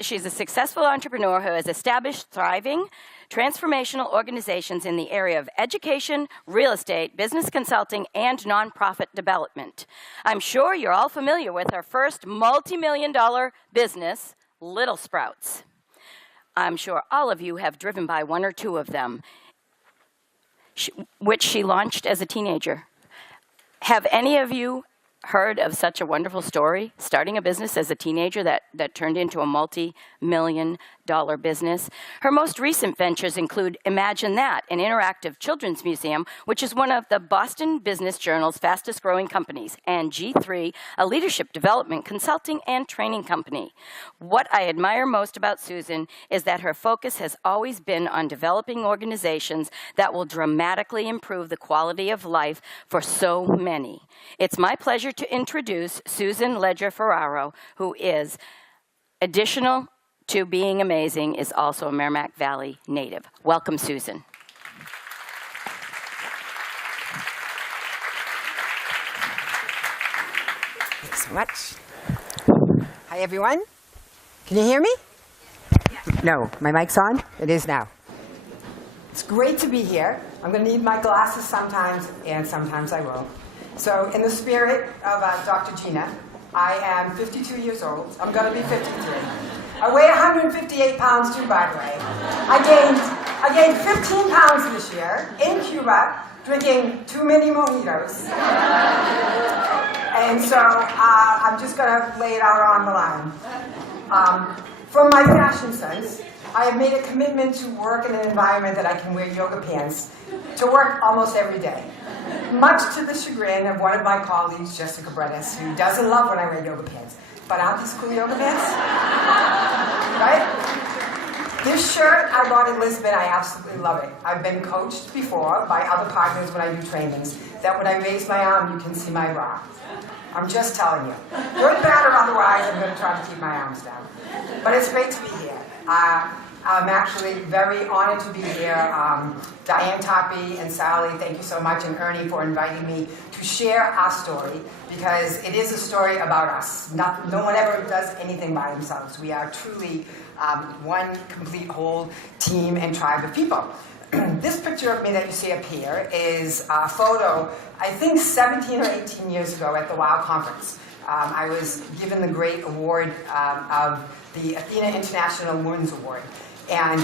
She's a successful entrepreneur who has established thriving, transformational organizations in the area of education, real estate, business consulting, and nonprofit development. I'm sure you're all familiar with her first multi-million-dollar business, Little Sprouts. I'm sure all of you have driven by one or two of them, which she launched as a teenager. Have any of you heard of such a wonderful story, starting a business as a teenager that turned into a multi-million-dollar business? Her most recent ventures include Imagine That, an interactive children's museum, which is one of the Boston Business Journal's fastest-growing companies, and G3, a leadership development consulting and training company. What I admire most about Susan is that her focus has always been on developing organizations that will dramatically improve the quality of life for so many. It's my pleasure to introduce Susan Ledger-Ferraro, who is, additional to being amazing, is also a Merrimack Valley native. Welcome, Susan. Thanks so much. Hi, everyone. Can you hear me? No, my mic's on? It is now. It's great to be here. I'm going to need my glasses sometimes, and sometimes I won't. So in the spirit of Dr. Gina, I am 52 years old. I'm going to be 53. I weigh 158 pounds too, by the way. I gained 15 pounds this year in Cuba, drinking too many mojitos. And so I'm just going to lay it out on the line. From my fashion sense, I have made a commitment to work in an environment that I can wear yoga pants to work almost every day. Much to the chagrin of one of my colleagues, Jessica Brennis, who doesn't love when I wear yoga pants. But aren't these cool yoga pants? Right? This shirt I bought in Lisbon, I absolutely love it. I've been coached before by other partners when I do trainings that when I raise my arm, you can see my bra. I'm just telling you. Good, bad, or otherwise, I'm going to try to keep my arms down. But it's great to be here. I'm actually very honored to be here. Diane Toppy and Sally, thank you so much, and Ernie for inviting me to share our story, because it is a story about us. No one ever does anything by themselves. We are truly one complete whole team and tribe of people. This picture of me that you see up here is a photo, I think 17 or 18 years ago at the WOW conference. I was given the great award of the Athena International Women's Award. And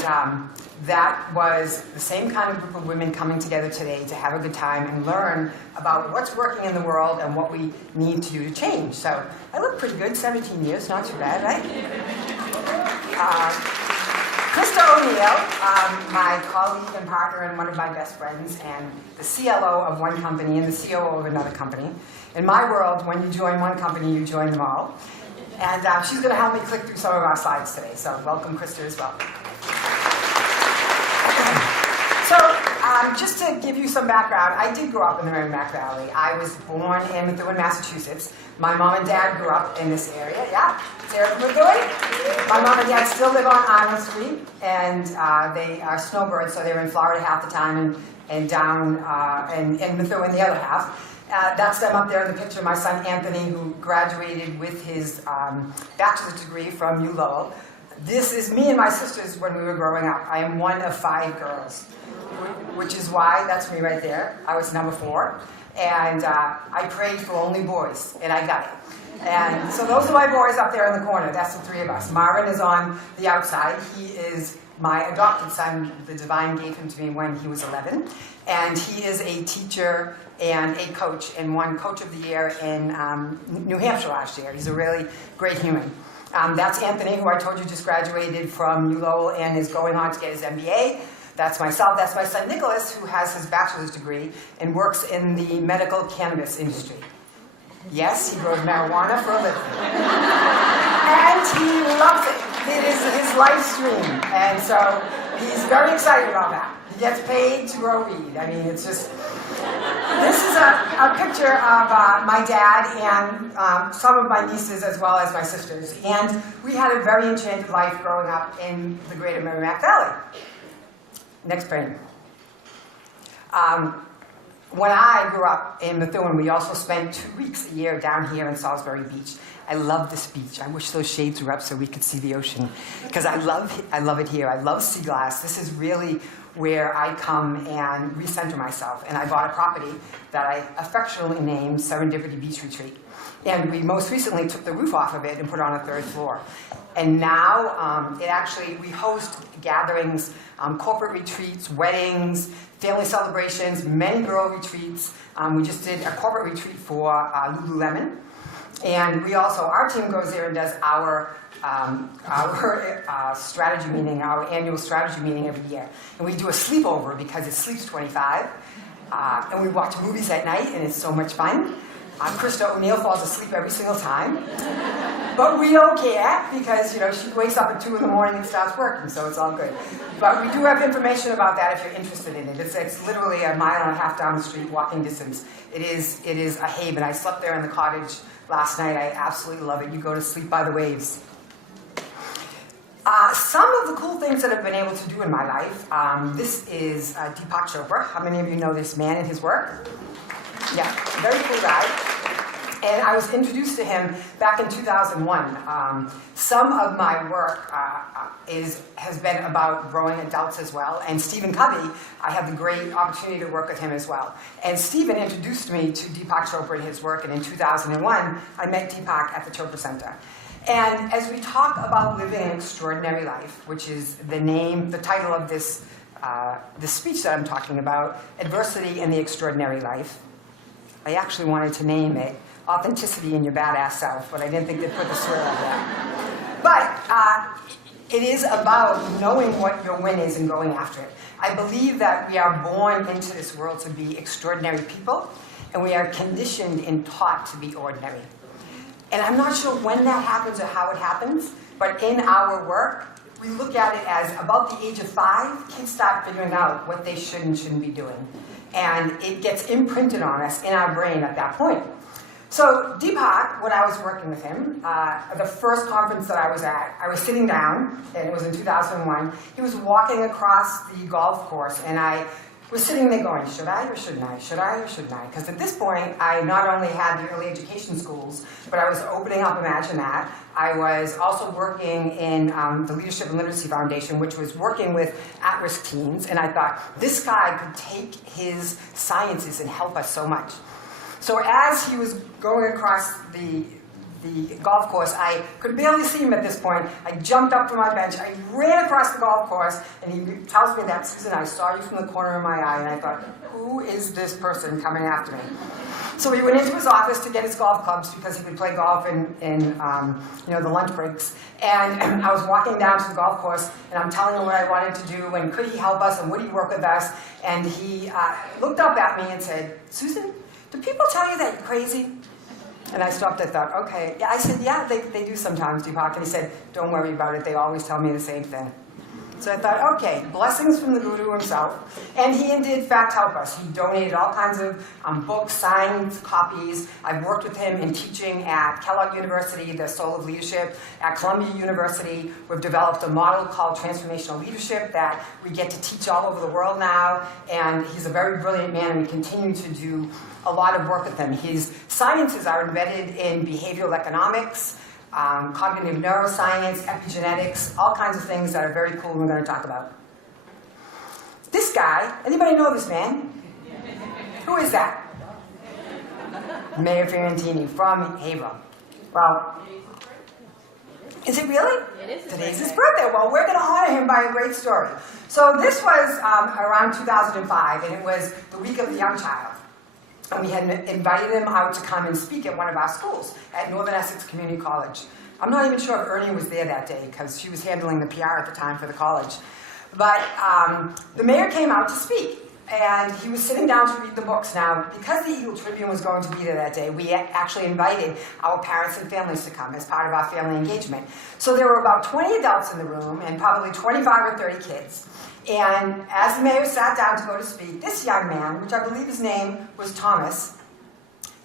that was the same kind of group of women coming together today to have a good time and learn about what's working in the world and what we need to do to change. So I look pretty good, 17 years, not too bad, right? Krista O'Neill, my colleague and partner and one of my best friends, and the CLO of one company and the COO of another company. In my world, when you join one company, you join them all. And she's going to help me click through some of our slides today. So welcome, Krista, as well. So just to give you some background, I did grow up in the Merrimack Valley. I was born in Methuen, Massachusetts. My mom and dad grew up in this area. Yeah, Sarah from Methuen. My mom and dad still live on Island Street, and they are snowbirds, so they're in Florida half the time and down in Methuen the other half. That's them up there in the picture. My son Anthony, who graduated with his bachelor's degree from ULowell. This is me and my sisters when we were growing up. I am one of 5 girls, which is why, that's me right there. I was number 4. And I prayed for only boys, and I got it. And so those are my boys up there in the corner. That's the 3 of us. Marvin is on the outside. He is my adopted son. The divine gave him to me when he was 11. And he is a teacher and a coach, and won Coach of the Year in New Hampshire last year. He's a really great human. That's Anthony, who I told you just graduated from ULowell and is going on to get his MBA. That's myself. That's my son Nicholas, who has his bachelor's degree and works in the medical cannabis industry. Yes, he grows marijuana for a living. And he loves it. It is his life stream. And so he's very excited about that. He gets paid to grow weed. I mean, it's just... This is a picture of my dad and some of my nieces as well as my sisters. And we had a very enchanted life growing up in the greater Merrimack Valley. Next frame. when I grew up in Methuen, we also spent 2 weeks a year down here in Salisbury Beach. I love this beach. I wish those shades were up so we could see the ocean, because I love it here. I love sea glass. This is really where I come and recenter myself. And I bought a property that I affectionately named Serendipity Beach Retreat. And we most recently took the roof off of it and put it on a 3rd floor. And now we host gatherings, corporate retreats, weddings, family celebrations, men girl retreats. We just did a corporate retreat for Lululemon. And we also, our team goes there and does our strategy meeting, our annual strategy meeting every year. And we do a sleepover because it sleeps 25. And we watch movies at night, and it's so much fun. Krista O'Neill falls asleep every single time. But we don't care because, she wakes up at 2 in the morning and starts working, so it's all good. But we do have information about that if you're interested in it. It's literally a mile and a half down the street, walking distance. It is a haven. I slept there in the cottage last night. I absolutely love it. You go to sleep by the waves. Some of the cool things that I've been able to do in my life, this is Deepak Chopra. How many of you know this man and his work? Yeah, very cool guy. And I was introduced to him back in 2001. Some of my work has been about growing adults as well. And Stephen Covey, I had the great opportunity to work with him as well. And Stephen introduced me to Deepak Chopra and his work. And in 2001, I met Deepak at the Chopra Center. And as we talk about living an extraordinary life, which is the title of this speech that I'm talking about, Adversity and the Extraordinary Life, I actually wanted to name it Authenticity in Your Badass Self, but I didn't think they'd put the swear on that. But it is about knowing what your win is and going after it. I believe that we are born into this world to be extraordinary people, and we are conditioned and taught to be ordinary. And I'm not sure when that happens or how it happens, but in our work, we look at it as about the age of 5, kids start figuring out what they should and shouldn't be doing. And it gets imprinted on us in our brain at that point. So Deepak, when I was working with him, the first conference that I was at, I was sitting down, and it was in 2001. He was walking across the golf course, and I was sitting there going, should I or shouldn't I? Should I or shouldn't I? Because at this point, I not only had the early education schools, but I was opening up Imajine that. I was also working in the Leadership and Literacy Foundation, which was working with at-risk teens. And I thought, this guy could take his sciences and help us so much. So as he was going across the golf course, I could barely see him at this point. I jumped up from my bench, I ran across the golf course, and he tells me that, Susan, I saw you from the corner of my eye, and I thought, who is this person coming after me? So he went into his office to get his golf clubs because he would play golf in the lunch breaks. And I was walking down to the golf course, and I'm telling him what I wanted to do, and could he help us, and would he work with us? And he looked up at me and said, Susan, do people tell you that you're crazy? And I stopped and thought, okay. Yeah, I said, yeah, they do sometimes, Deepak. And he said, don't worry about it. They always tell me the same thing. So I thought, okay, blessings from the guru himself. And he did, in fact, help us. He donated all kinds of books, signed copies. I've worked with him in teaching at Kellogg University, the Soul of Leadership, at Columbia University. We've developed a model called Transformational Leadership that we get to teach all over the world now. And he's a very brilliant man, and we continue to do a lot of work with him. His sciences are embedded in behavioral economics, cognitive neuroscience, epigenetics, all kinds of things that are very cool and we're going to talk about. This guy, anybody know this man? Who is that? Mayor Fiorentini from Haverhill. Well, is it really? It is. Today's his birthday. Well, we're going to honor him by a great story. So this was around 2005, and it was the week of the young child. And we had invited him out to come and speak at one of our schools at Northern Essex Community College. I'm not even sure if Ernie was there that day because she was handling the PR at the time for the college. But the mayor came out to speak, and he was sitting down to read the books. Now, because the Eagle Tribune was going to be there that day, we actually invited our parents and families to come as part of our family engagement. So there were about 20 adults in the room and probably 25 or 30 kids. And as the mayor sat down to go to speak, this young man, which I believe his name was Thomas,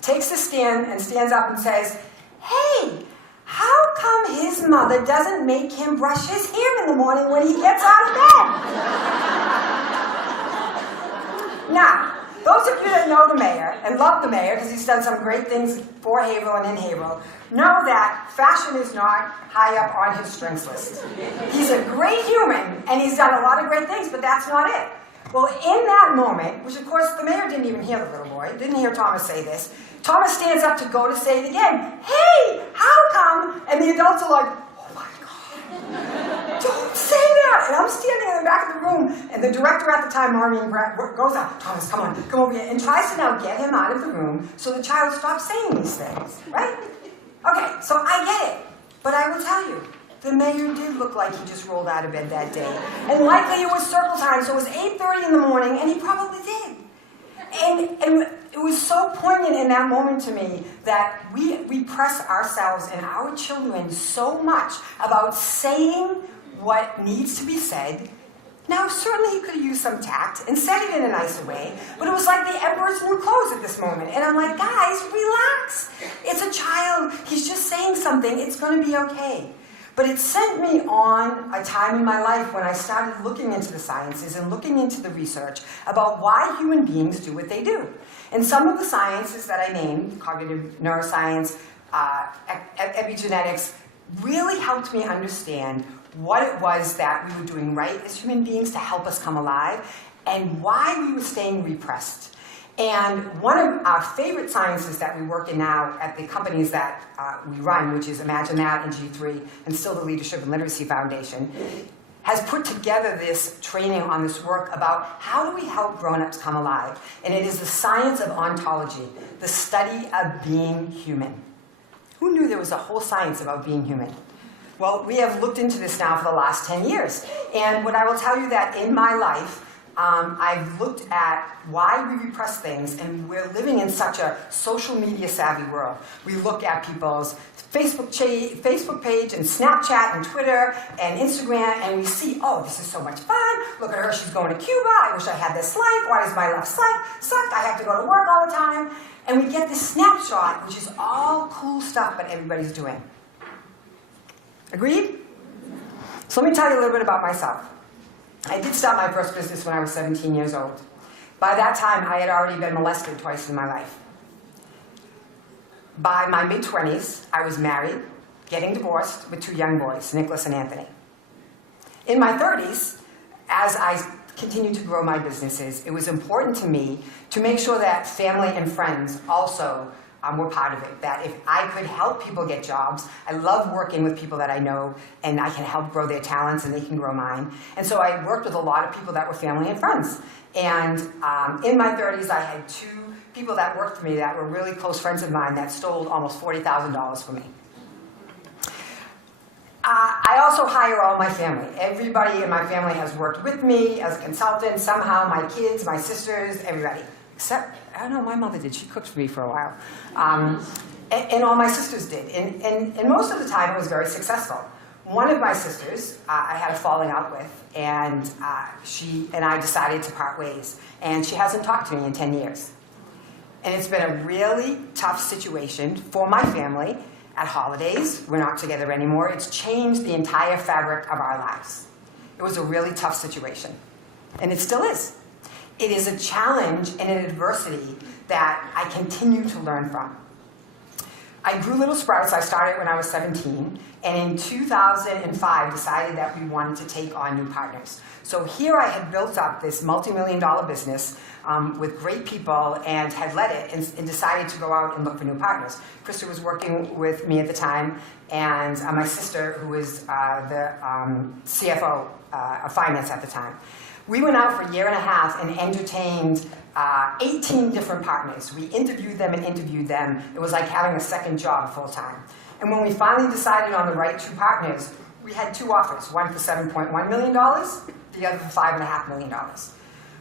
takes the stand and stands up and says, hey, how come his mother doesn't make him brush his hair in the morning when he gets out of bed? Now, Those of you that know the mayor and love the mayor, because he's done some great things for Haverhill and in Haverhill, know that fashion is not high up on his strengths list. He's a great human, and he's done a lot of great things, but that's not it. Well, in that moment, which of course the mayor didn't even hear the little boy, didn't hear Thomas say this, Thomas stands up to go to say it again. Hey, how come? And the adults are like, oh my God, don't say that. And I'm standing in the back of the room, and the director at the time, Maureen Brett, goes out, Thomas, come on, come over here, and tries to now get him out of the room so the child stops saying these things, right? Okay, so I get it, but I will tell you, the mayor did look like he just rolled out of bed that day. And likely it was circle time, so it was 8:30 in the morning, and he probably did. And it was so poignant in that moment to me that we press ourselves and our children so much about saying what needs to be said. Now, certainly he could have used some tact and said it in a nicer way, but it was like the emperor's new clothes at this moment. And I'm like, guys, relax. It's a child. He's just saying something. It's going to be okay. But it sent me on a time in my life when I started looking into the sciences and looking into the research about why human beings do what they do. And some of the sciences that I named, cognitive neuroscience, epigenetics, really helped me understand what it was that we were doing right as human beings to help us come alive, and why we were staying repressed. And one of our favorite sciences that we work in now at the companies that we run, which is Imajine and G3, and still the Leadership and Literacy Foundation, has put together this training on this work about how do we help grown-ups come alive. And it is the science of ontology, the study of being human. Who knew there was a whole science about being human? Well, we have looked into this now for the last 10 years. And what I will tell you that in my life, I've looked at why we repress things, and we're living in such a social media savvy world. We look at people's Facebook page and Snapchat and Twitter and Instagram, and we see, oh, this is so much fun. Look at her, she's going to Cuba. I wish I had this life. Why does my life suck? I have to go to work all the time. And we get this snapshot, which is all cool stuff, but everybody's doing. Agreed? So let me tell you a little bit about myself. I did start my first business when I was 17 years old. By that time, I had already been molested twice in my life. By my mid-20s, I was married, getting divorced with two young boys, Nicholas and Anthony. In my 30s, as I continued to grow my businesses, it was important to me to make sure that family and friends also were part of it, that if I could help people get jobs, I love working with people that I know, and I can help grow their talents and they can grow mine. And so I worked with a lot of people that were family and friends. And in my 30s, I had two people that worked for me that were really close friends of mine that stole almost $40,000 from me. I also hire all my family. Everybody in my family has worked with me as a consultant, somehow, my kids, my sisters, everybody. Except, I don't know, my mother did. She cooked for me for a while. And all my sisters did. And most of the time, it was very successful. One of my sisters, I had a falling out with, and she and I decided to part ways. And she hasn't talked to me in 10 years. And it's been a really tough situation for my family. At holidays, we're not together anymore. It's changed the entire fabric of our lives. It was a really tough situation. And it still is. It is a challenge and an adversity that I continue to learn from. I grew little sprouts. I started when I was 17, and in 2005 decided that we wanted to take on new partners. So here I had built up this multi-million-dollar business with great people and had led it and decided to go out and look for new partners. Krista was working with me at the time, and my sister, who was the CFO of finance at the time. We went out for a year and a half and entertained 18 different partners. We interviewed them and interviewed them. It was like having a second job full time. And when we finally decided on the right two partners, we had two offers, one for $7.1 million, the other for $5.5 million.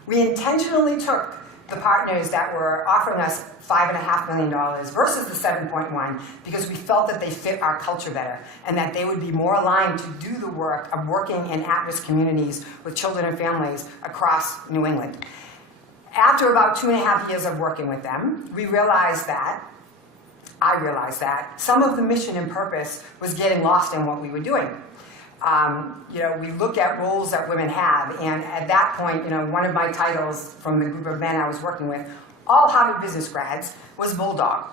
We intentionally took the partners that were offering us $5.5 million versus the 7.1 because we felt that they fit our culture better and that they would be more aligned to do the work of working in at-risk communities with children and families across New England. After about 2.5 years of working with them, I realized that some of the mission and purpose was getting lost in what we were doing. we look at roles that women have, and at that point, one of my titles from the group of men I was working with, all Harvard business grads, was bulldog.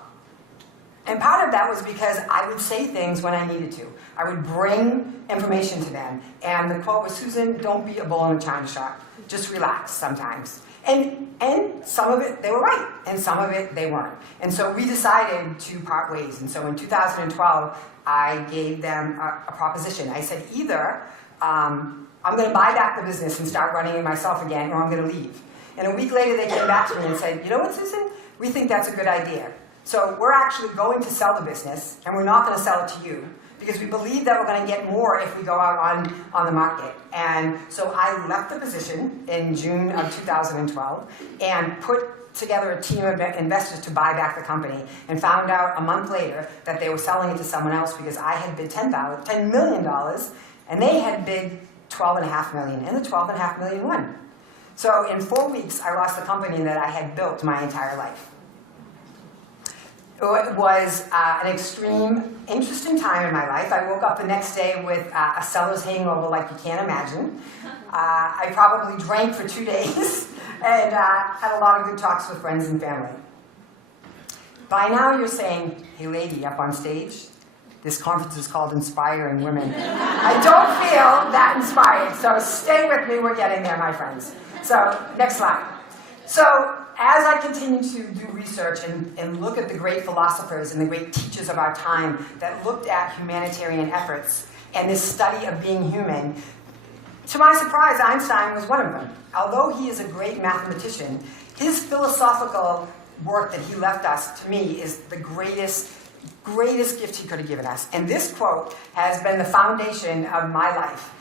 And part of that was because I would say things when I needed to. I would bring information to them, and the quote was, "Susan, don't be a bull in a china shop. Just relax sometimes." And some of it, they were right, and some of it, they weren't. And so we decided to part ways. And so in 2012, I gave them a proposition. I said, either I'm going to buy back the business and start running it myself again, or I'm going to leave. And a week later, they came back to me and said, "You know what, Susan? We think that's a good idea. So we're actually going to sell the business, and we're not going to sell it to you, because we believe that we're going to get more if we go out on the market." And so I left the position in June of 2012 and put together a team of investors to buy back the company, and found out a month later that they were selling it to someone else because I had bid $10 million, and they had bid $12.5 million, and the $12.5 million won. So in 4 weeks, I lost the company that I had built my entire life. It was an extreme, interesting time in my life. I woke up the next day with a seller's hangover like you can't imagine. I probably drank for 2 days and had a lot of good talks with friends and family. By now you're saying, "Hey lady, up on stage, this conference is called Inspiring Women." I don't feel that inspired, so stay with me, we're getting there, my friends. So, next slide. So, as I continue to do research and look at the great philosophers and the great teachers of our time that looked at humanitarian efforts and this study of being human, to my surprise, Einstein was one of them. Although he is a great mathematician, his philosophical work that he left us, to me, is the greatest gift he could have given us. And this quote has been the foundation of my life.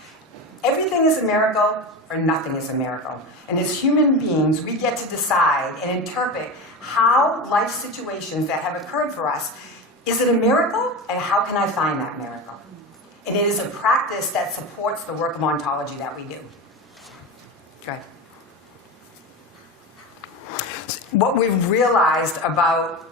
Everything is a miracle, or nothing is a miracle. And as human beings, we get to decide and interpret how life situations that have occurred for us, is it a miracle, and how can I find that miracle? And it is a practice that supports the work of ontology that we do. Go ahead. What we've realized about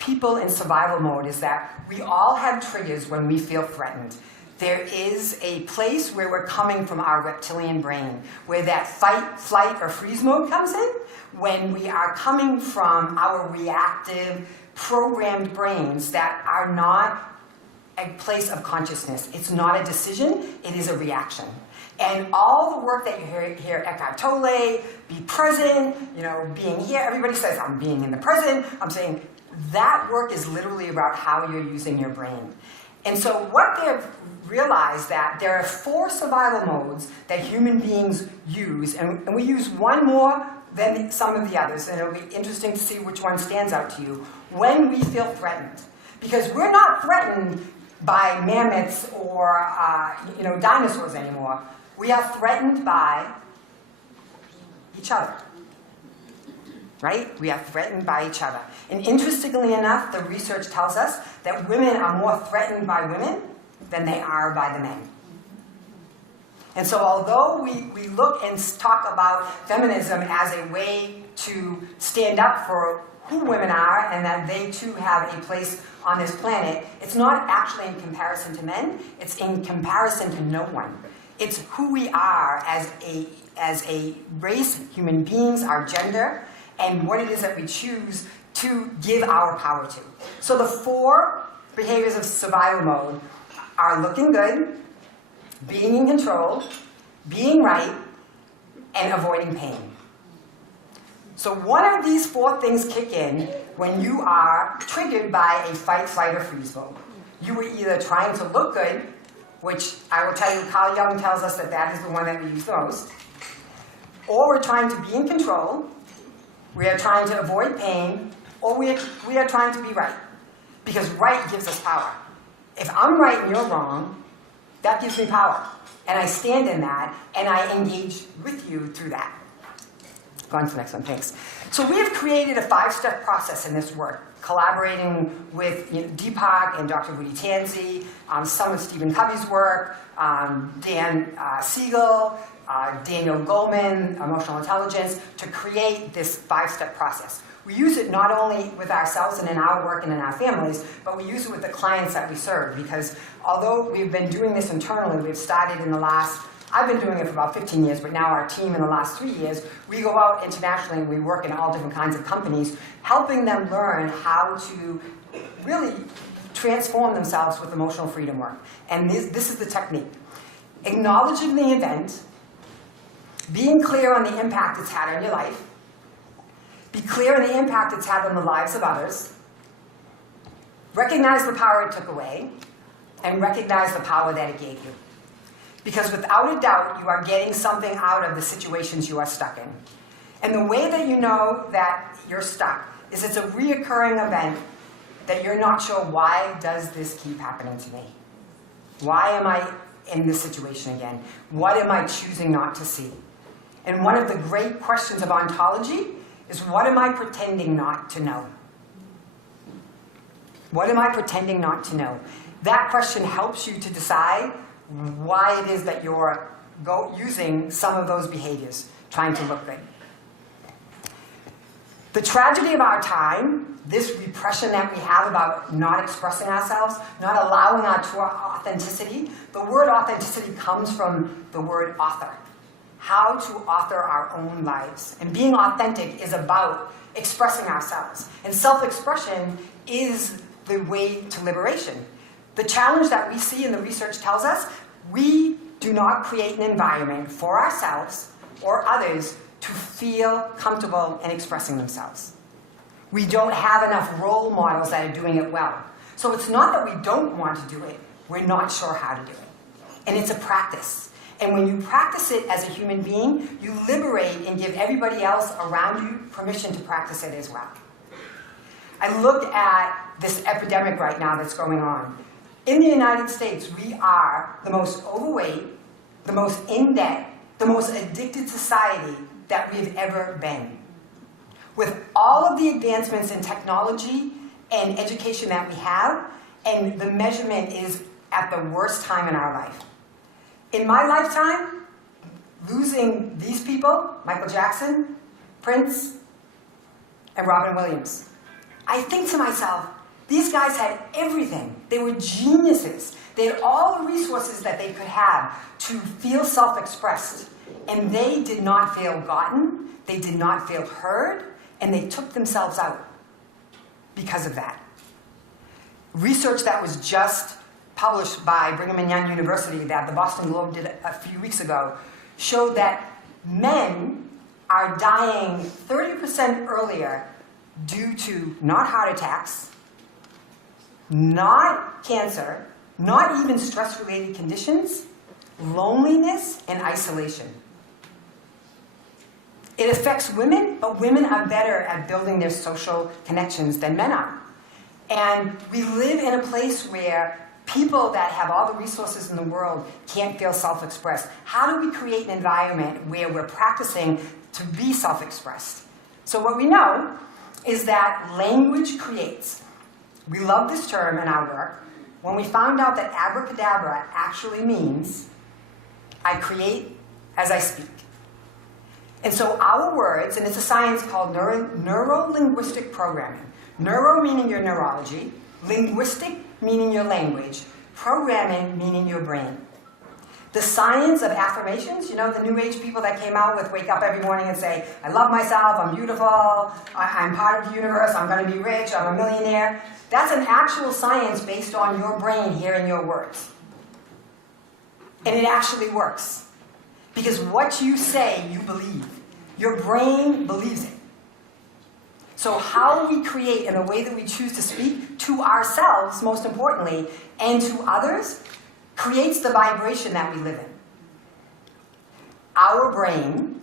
people in survival mode is that we all have triggers when we feel threatened. There is a place where we're coming from our reptilian brain, where that fight, flight, or freeze mode comes in, when we are coming from our reactive, programmed brains that are not a place of consciousness. It's not a decision, it is a reaction. And all the work that you hear Eckhart Tolle, be present, being here, everybody says, I'm being in the present. I'm saying that work is literally about how you're using your brain. And so what they've realized that there are 4 survival modes that human beings use, and we use one more than some of the others, and it'll be interesting to see which one stands out to you, when we feel threatened. Because we're not threatened by mammoths or dinosaurs anymore. We are threatened by each other. Right? We are threatened by each other. And interestingly enough, the research tells us that women are more threatened by women than they are by the men. And so although we look and talk about feminism as a way to stand up for who women are and that they too have a place on this planet, it's not actually in comparison to men, it's in comparison to no one. It's who we are as a race, human beings, our gender, and what it is that we choose to give our power to. So the 4 behaviors of survival mode are looking good, being in control, being right, and avoiding pain. So one of these 4 things kick in when you are triggered by a fight, flight, or freeze mode. You were either trying to look good, which I will tell you, Carl Jung tells us that that is the one that we use the most, or we're trying to be in control, we are trying to avoid pain, or we are trying to be right. Because right gives us power. If I'm right and you're wrong, that gives me power. And I stand in that, and I engage with you through that. Go on to the next one, thanks. So we have created a 5-step process in this work, collaborating with Deepak and Dr. Woody Tansey, some of Stephen Covey's work, Dan Siegel, Daniel Goleman, emotional intelligence, to create this 5-step process. We use it not only with ourselves and in our work and in our families, but we use it with the clients that we serve. Because although we've been doing this internally, we've started in the last, I've been doing it for about 15 years, but now our team in the last 3 years, we go out internationally and we work in all different kinds of companies, helping them learn how to really transform themselves with emotional freedom work. And this is the technique. Acknowledging the event, being clear on the impact it's had on your life, be clear on the impact it's had on the lives of others, recognize the power it took away, and recognize the power that it gave you. Because without a doubt, you are getting something out of the situations you are stuck in. And the way that you know that you're stuck is it's a reoccurring event that you're not sure, why does this keep happening to me? Why am I in this situation again? What am I choosing not to see? And one of the great questions of ontology is, what am I pretending not to know? What am I pretending not to know? That question helps you to decide why it is that you're using some of those behaviors, trying to look good. The tragedy of our time, this repression that we have about not expressing ourselves, not allowing our true authenticity, the word authenticity comes from the word author. How to author our own lives. And being authentic is about expressing ourselves. And self-expression is the way to liberation. The challenge that we see and the research tells us, we do not create an environment for ourselves or others to feel comfortable in expressing themselves. We don't have enough role models that are doing it well. So it's not that we don't want to do it, we're not sure how to do it. And it's a practice. And when you practice it as a human being, you liberate and give everybody else around you permission to practice it as well. I looked at this epidemic right now that's going on. In the United States, we are the most overweight, the most in debt, the most addicted society that we've ever been. With all of the advancements in technology and education that we have, and the measurement is at the worst time in our life. In my lifetime, losing these people, Michael Jackson, Prince, and Robin Williams, I think to myself, these guys had everything. They were geniuses. They had all the resources that they could have to feel self-expressed. And they did not feel gotten, they did not feel heard, and they took themselves out because of that. Research that was just published by Brigham and Young University that the Boston Globe did a few weeks ago showed that men are dying 30% earlier due to not heart attacks, not cancer, not even stress-related conditions, loneliness, and isolation. It affects women, but women are better at building their social connections than men are. And we live in a place where people that have all the resources in the world can't feel self-expressed. How do we create an environment where we're practicing to be self-expressed? So what we know is that language creates. We love this term in our work. When we found out that abracadabra actually means I create as I speak. And so our words, and it's a science called neuro-linguistic programming. Neuro meaning your neurology, linguistic meaning your language, programming meaning your brain. The science of affirmations, you know, the New Age people that came out with wake up every morning and say, I love myself, I'm beautiful, I'm part of the universe, I'm going to be rich, I'm a millionaire. That's an actual science based on your brain hearing your words. And it actually works. Because what you say, you believe. Your brain believes it. So how we create in the way that we choose to speak to ourselves, most importantly, and to others, creates the vibration that we live in. Our brain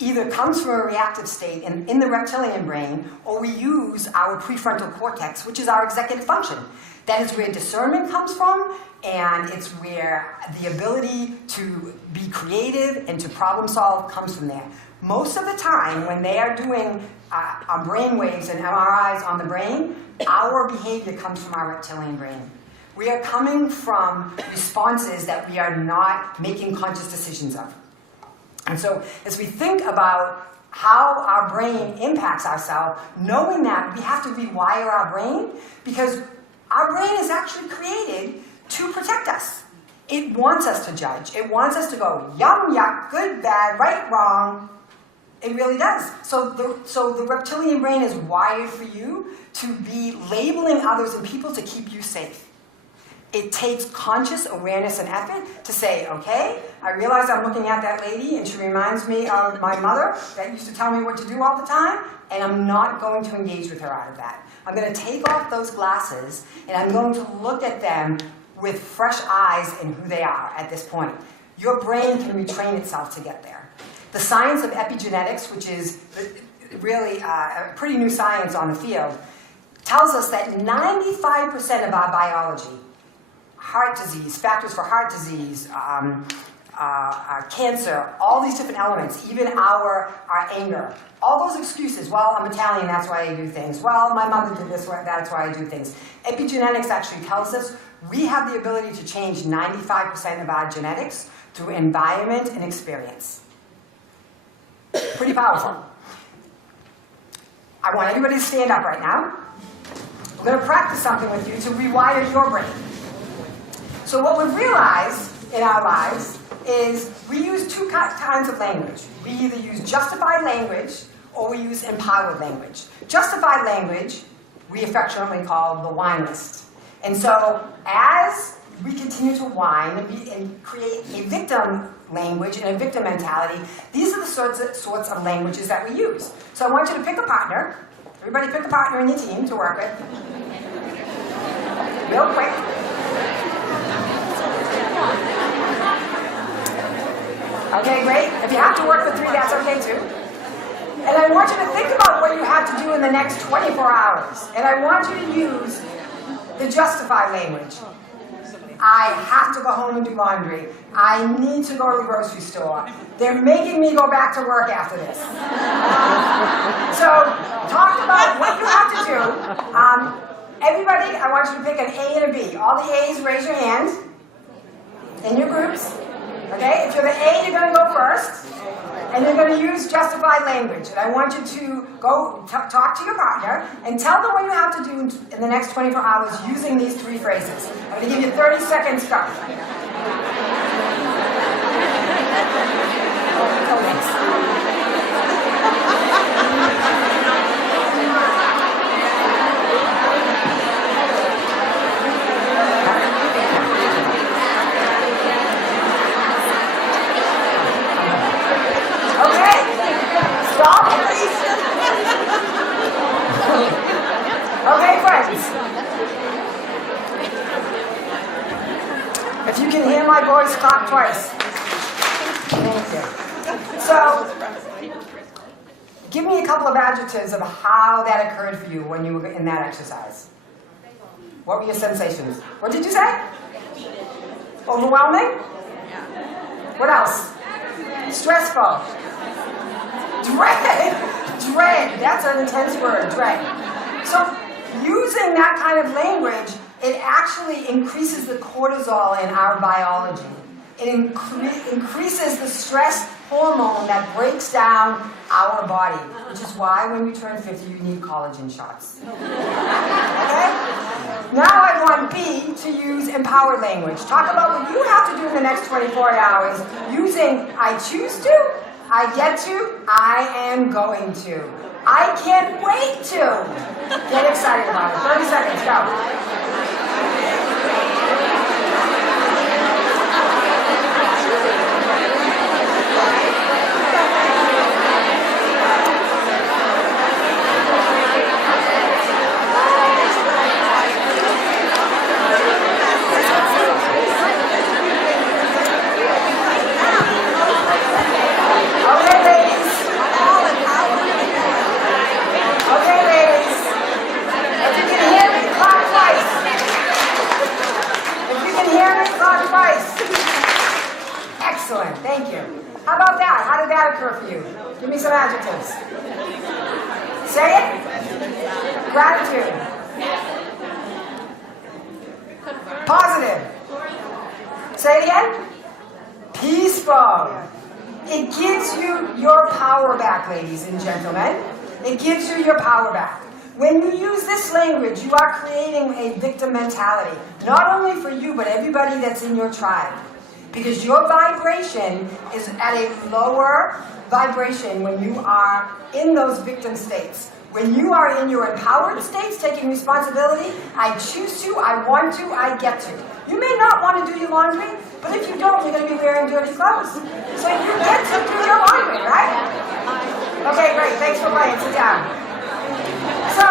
either comes from a reactive state in the reptilian brain, or we use our prefrontal cortex, which is our executive function. That is where discernment comes from, and it's where the ability to be creative and to problem solve comes from there. Most of the time, when they are doing brain waves and MRIs on the brain, our behavior comes from our reptilian brain. We are coming from responses that we are not making conscious decisions of. And so as we think about how our brain impacts ourselves, knowing that we have to rewire our brain, because our brain is actually created to protect us. It wants us to judge. It wants us to go, yum, yuck, good, bad, right, wrong. It really does. So the reptilian brain is wired for you to be labeling others and people to keep you safe. It takes conscious awareness and effort to say, okay, I realize I'm looking at that lady and she reminds me of my mother that used to tell me what to do all the time, and I'm not going to engage with her out of that. I'm going to take off those glasses and I'm going to look at them with fresh eyes in who they are at this point. Your brain can retrain itself to get there. The science of epigenetics, which is really a pretty new science on the field, tells us that 95% of our biology, heart disease, factors for heart disease, cancer, all these different elements, even our anger, all those excuses, well, I'm Italian, that's why I do things. Well, my mother did this, that's why I do things. Epigenetics actually tells us we have the ability to change 95% of our genetics through environment and experience. Pretty powerful. I want everybody to stand up right now. We're going to practice something with you to rewire your brain. So what we've realized in our lives is we use two kinds of language. We either use justified language or we use empowered language. Justified language we affectionately call the whine list. And so as we continue to whine and create a victim language and a victim mentality, these are the sorts of languages that we use. So I want you to pick a partner. Everybody pick a partner in your team to work with. Real quick. Okay, great. If you have to work for 3, that's okay too. And I want you to think about what you have to do in the next 24 hours. And I want you to use the justified language. I have to go home and do laundry. I need to go to the grocery store. They're making me go back to work after this. So talk about what you have to do. Everybody, I want you to pick an A and a B. All the A's, raise your hand in your groups. Okay? If you're the A, you're going to go first. And you're going to use justified language. And I want you to go talk to your partner and tell them what you have to do in the next 24 hours using these 3 phrases. I'm going to give you 30 seconds start. Stop. Okay, friends. If you can hear my voice, clap twice. Thank you. So, give me a couple of adjectives of how that occurred for you when you were in that exercise. What were your sensations? What did you say? Overwhelming? What else? Stressful. Dread. Dread. That's an intense word, dread. So using that kind of language, it actually increases the cortisol in our biology. It increases the stress hormone that breaks down our body, which is why when you turn 50, you need collagen shots. Okay? Now I want B to use empowered language. Talk about what you have to do in the next 24 hours using I choose to, I get to, I am going to. I can't wait to. Get excited about it. 30 seconds, go. Excellent, thank you. How about that? How did that occur for you? Give me some adjectives. Say it. Gratitude. Positive. Say it again. Peaceful. It gives you your power back, ladies and gentlemen. It gives you your power back. When you use this language, you are creating a victim mentality, not only for you, but everybody that's in your tribe. Because your vibration is at a lower vibration when you are in those victim states. When you are in your empowered states, taking responsibility, I choose to, I want to, I get to. You may not want to do your laundry, but if you don't, you're going to be wearing dirty clothes. So you get to do your laundry, right? Okay, great. Thanks for playing. Sit down. So,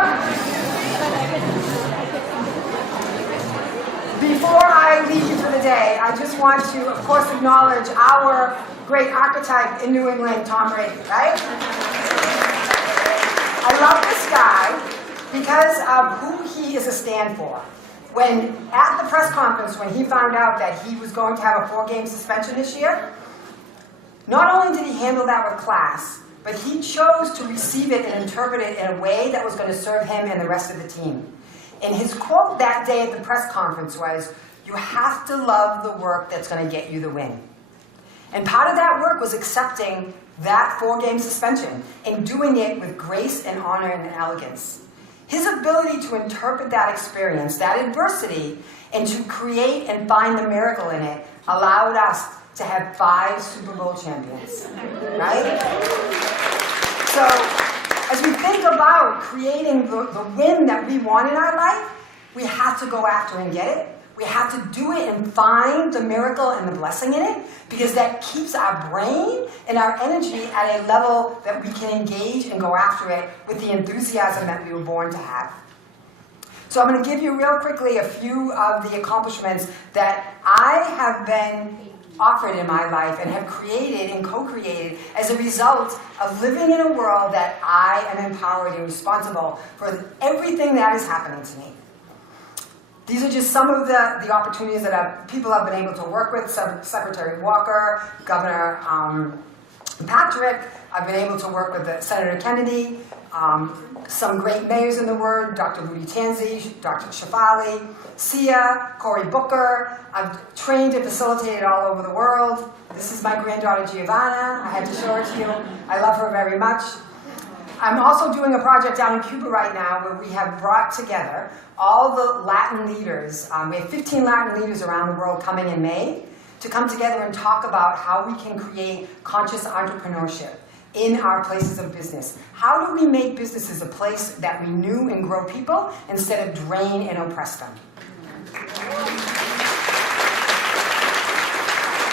before I leave you for the day, I just want to, of course, acknowledge our great archetype in New England, Tom Brady, right? I love this guy because of who he is a stand for. When, at the press conference, when he found out that he was going to have a 4-game suspension this year, not only did he handle that with class, but he chose to receive it and interpret it in a way that was going to serve him and the rest of the team. And his quote that day at the press conference was, "You have to love the work that's going to get you the win." And part of that work was accepting that 4-game suspension and doing it with grace and honor and elegance. His ability to interpret that experience, that adversity, and to create and find the miracle in it allowed us to have 5 Super Bowl champions, right? So, as we think about creating the win that we want in our life, we have to go after and get it. We have to do it and find the miracle and the blessing in it, because that keeps our brain and our energy at a level that we can engage and go after it with the enthusiasm that we were born to have. So I'm going to give you real quickly a few of the accomplishments that I have been offered in my life and have created and co-created as a result of living in a world that I am empowered and responsible for everything that is happening to me. These are just some of the opportunities that people have been able to work with. Secretary Walker, Governor Patrick. I've been able to work with Senator Kennedy, some great mayors in the word, Dr. Rudy Tanzi, Dr. Shafali, Sia, Cory Booker. I've trained and facilitated all over the world. This is my granddaughter Giovanna. I had to show her to you. I love her very much. I'm also doing a project down in Cuba right now where we have brought together all the Latin leaders. We have 15 Latin leaders around the world coming in May to come together and talk about how we can create conscious entrepreneurship in our places of business. How do we make businesses a place that renew and grow people instead of drain and oppress them?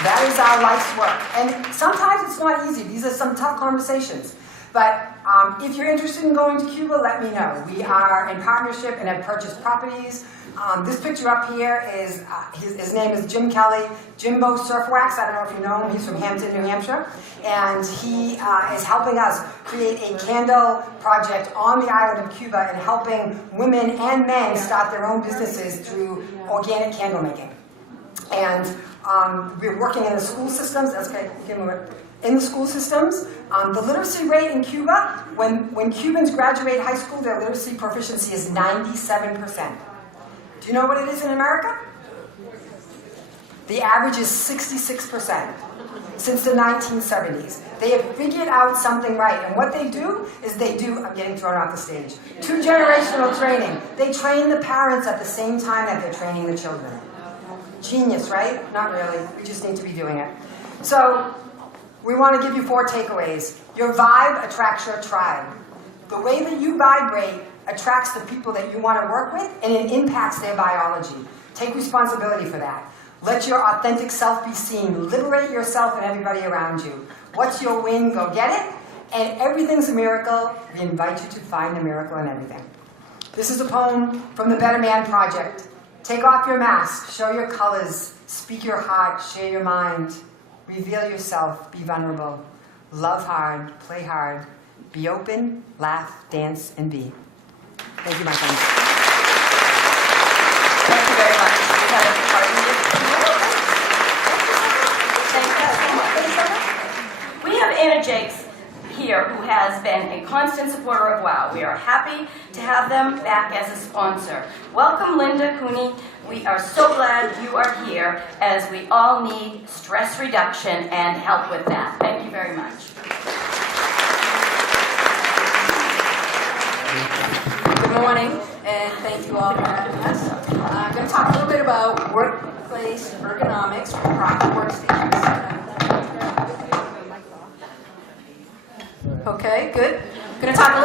That is our life's work. And sometimes it's not easy. These are some tough conversations. But if you're interested in going to Cuba, let me know. We are in partnership and have purchased properties. This picture up here is, his name is Jim Kelly, Jimbo Surf Wax. I don't know if you know him. He's from Hampton, New Hampshire. And he is helping us create a candle project on the island of Cuba and helping women and men start their own businesses through organic candle making. And we're working in the school systems. That's okay. In the school systems, the literacy rate in Cuba, when Cubans graduate high school, their literacy proficiency is 97%. Do you know what it is in America? The average is 66% since the 1970s. They have figured out something right, and what they do is I'm getting thrown off the stage, 2-generational training. They train the parents at the same time that they're training the children. Genius, right? Not really. We just need to be doing it. So, we want to give you 4 takeaways. Your vibe attracts your tribe. The way that you vibrate attracts the people that you want to work with, and it impacts their biology. Take responsibility for that. Let your authentic self be seen. Liberate yourself and everybody around you. What's your win? Go get it. And everything's a miracle. We invite you to find the miracle in everything. This is a poem from the Better Man Project. Take off your mask. Show your colors. Speak your heart. Share your mind. Reveal yourself, be vulnerable, love hard, play hard, be open, laugh, dance, and be. Thank you, my friends. Thank you very much. We have a partner. We have Anna Jakes here, who has been a constant supporter of WOW. We are happy to have them back as a sponsor. Welcome Lynda, Kuhne, We are so glad you are here, as we all need stress reduction and help with that. Thank you very much. Good morning, and thank you all for having us. I'm going to talk a little bit about workplace ergonomics for proper workstations. Okay, good. I'm going to talk a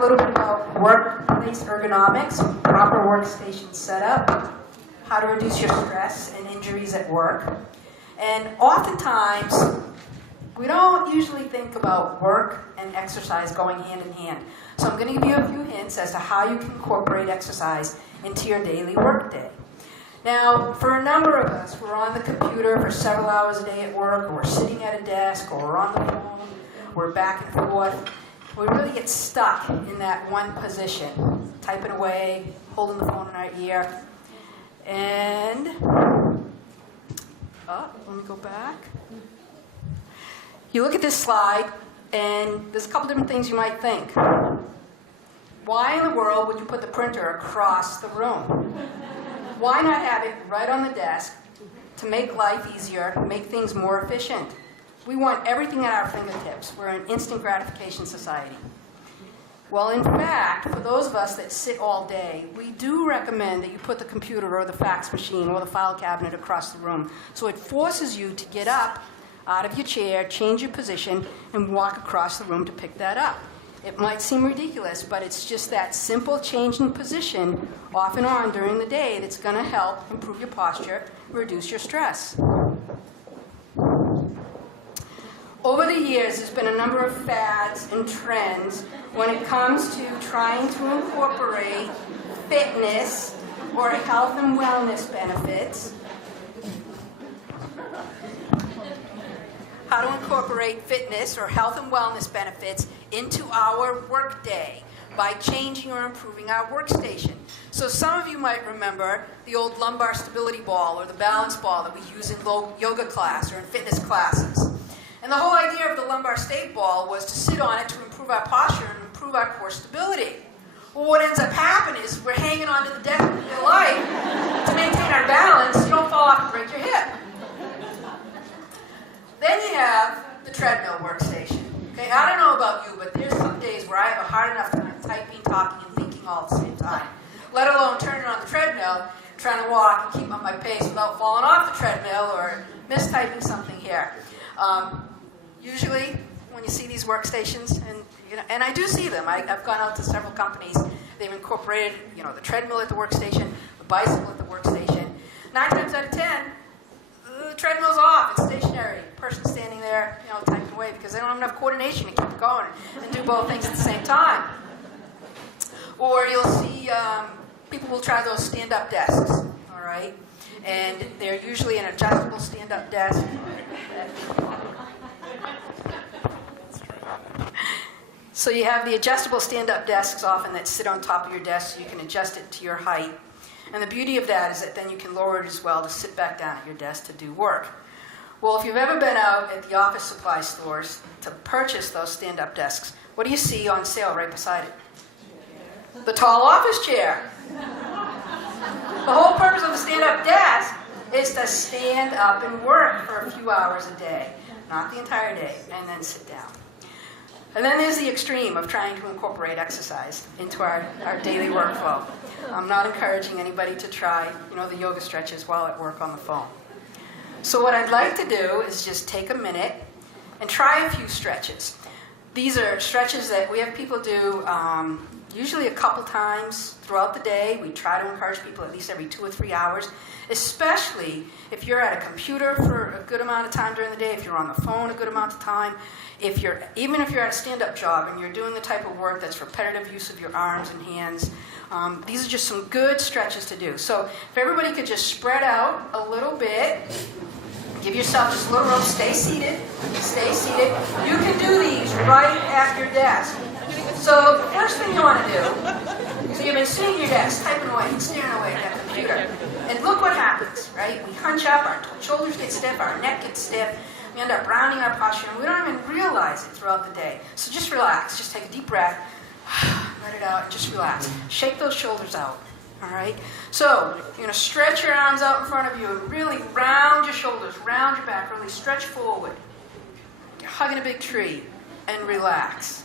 little bit about workplace ergonomics, proper workstation setup, how to reduce your stress and injuries at work. And oftentimes, we don't usually think about work and exercise going hand in hand. So I'm going to give you a few hints as to how you can incorporate exercise into your daily workday. Now, for a number of us, we're on the computer for several hours a day at work, or we're sitting at a desk, or we're on the phone, we're back and forth. We really get stuck in that one position, typing away, holding the phone in our ear. And, let me go back. You look at this slide, and there's a couple different things you might think. Why in the world would you put the printer across the room? Why not have it right on the desk to make life easier, make things more efficient? We want everything at our fingertips. We're an instant gratification society. Well, in fact, for those of us that sit all day, we do recommend that you put the computer or the fax machine or the file cabinet across the room. So it forces you to get up out of your chair, change your position, and walk across the room to pick that up. It might seem ridiculous, but it's just that simple change in position off and on during the day that's going to help improve your posture, reduce your stress. Over the years, there's been a number of fads and trends when it comes to trying to incorporate fitness or health and wellness benefits. How to incorporate fitness or health and wellness benefits into our workday by changing or improving our workstation. So some of you might remember the old lumbar stability ball or the balance ball that we use in yoga class or in fitness classes. And the whole idea of the lumbar stability ball was to sit on it to improve our posture and improve our core stability. Well, what ends up happening is we're hanging onto the deck of your life to maintain our balance. You don't fall off and break your hip. Then you have the treadmill workstation. Okay, I don't know about you, but there's some days where I have a hard enough time typing, talking, and thinking all at the same time. Let alone turning on the treadmill, trying to walk and keep up my pace without falling off the treadmill or mistyping something here. Usually, when you see these workstations, and I do see them. I've gone out to several companies. They've incorporated, the treadmill at the workstation, the bicycle at the workstation. 9 times out of 10, the treadmill's off. It's stationary. Person standing there, typing away because they don't have enough coordination to keep it going and do both things at the same time. Or you'll see people will try those stand-up desks. All right, and they're usually an adjustable stand-up desk. So you have the adjustable stand-up desks often that sit on top of your desk so you can adjust it to your height. And the beauty of that is that then you can lower it as well to sit back down at your desk to do work. Well, if you've ever been out at the office supply stores to purchase those stand-up desks, what do you see on sale right beside it? The tall office chair. The whole purpose of the stand-up desk is to stand up and work for a few hours a day, not the entire day, and then sit down. And then there's the extreme of trying to incorporate exercise into our daily workflow. I'm not encouraging anybody to try, the yoga stretches while at work on the phone. So what I'd like to do is just take a minute and try a few stretches. These are stretches that we have people do usually a couple times throughout the day. We try to encourage people at least every 2 or 3 hours, especially if you're at a computer for a good amount of time during the day, if you're on the phone a good amount of time, even if you're at a stand-up job and you're doing the type of work that's repetitive use of your arms and hands. These are just some good stretches to do. So if everybody could just spread out a little bit, give yourself just a little room, stay seated. You can do these right at your desk. So the first thing you want to do is you've been sitting at your desk, typing away, staring away at that computer. And look what happens, right? We hunch up, our shoulders get stiff, our neck gets stiff. We end up rounding our posture, and we don't even realize it throughout the day. So just relax. Just take a deep breath, let it out, and just relax. Shake those shoulders out. All right? So you're going to stretch your arms out in front of you and really round your shoulders, round your back, really stretch forward. You're hugging a big tree and relax.